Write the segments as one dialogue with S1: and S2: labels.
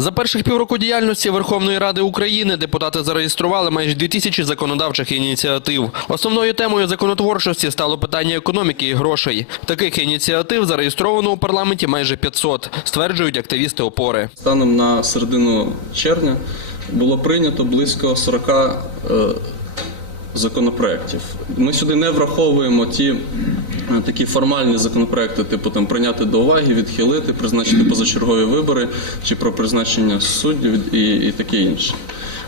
S1: За перших півроку діяльності Верховної Ради України депутати зареєстрували майже 2000 законодавчих ініціатив. Основною темою законотворчості стало питання економіки і грошей. Таких ініціатив зареєстровано у парламенті майже 500, стверджують активісти опори.
S2: Станом на середину червня було прийнято близько 40 е, законопроєктів. Ми сюди не враховуємо ті такі формальні законопроекти, типу там прийняти до уваги, відхилити, призначити позачергові вибори чи про призначення суддів і, і таке інше.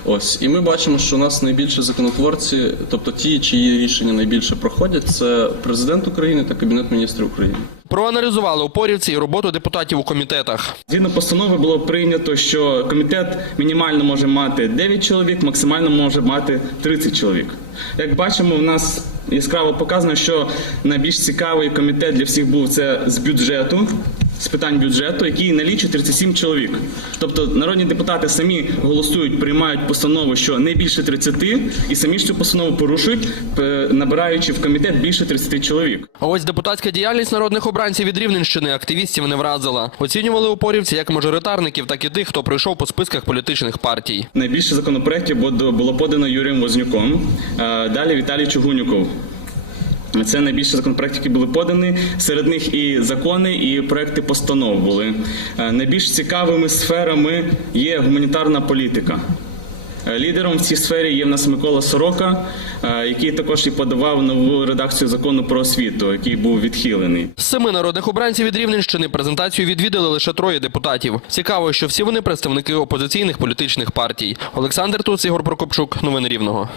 S2: Ось і ми бачимо, що у нас найбільше законотворці, тобто ті, чиї рішення найбільше проходять, це президент України та кабінет міністрів України.
S1: Проаналізували опорівці і роботу депутатів у комітетах.
S3: Згідно постанови було прийнято, що комітет мінімально може мати 9 чоловік, максимально може мати 30 чоловік. Як бачимо, в нас яскраво показано, що найбільш цікавий комітет для всіх був це з бюджету. З питань бюджету, який налічує 37 чоловік. Тобто народні депутати самі голосують, приймають постанову, що не більше 30, і самі ж цю постанову порушують, е, набираючи в комітет більше 30 чоловік.
S1: А ось депутатська діяльність народних обранців від Рівненщини активістів не вразила. Оцінювали опорівці як мажоритарників, так і тих, хто пройшов по списках політичних партій.
S3: Найбільше законопроєктів було- подано Юрієм Вознюком, далі Віталій Чугунюков. Це найбільше законопроєктів, які були подані. Серед них і закони, і проекти постанов були. Е, Найбільш цікавими сферами є гуманітарна політика. Е, Лідером в цій сфері є в нас Микола Сорока, е, який також і подавав нову редакцію закону про освіту, який був відхилений.
S1: Семи народних обранців від Рівненщини презентацію відвідали лише троє депутатів. Цікаво, що всі вони представники опозиційних політичних партій. Олександр Туц, Ігор Прокопчук. Новини Рівного.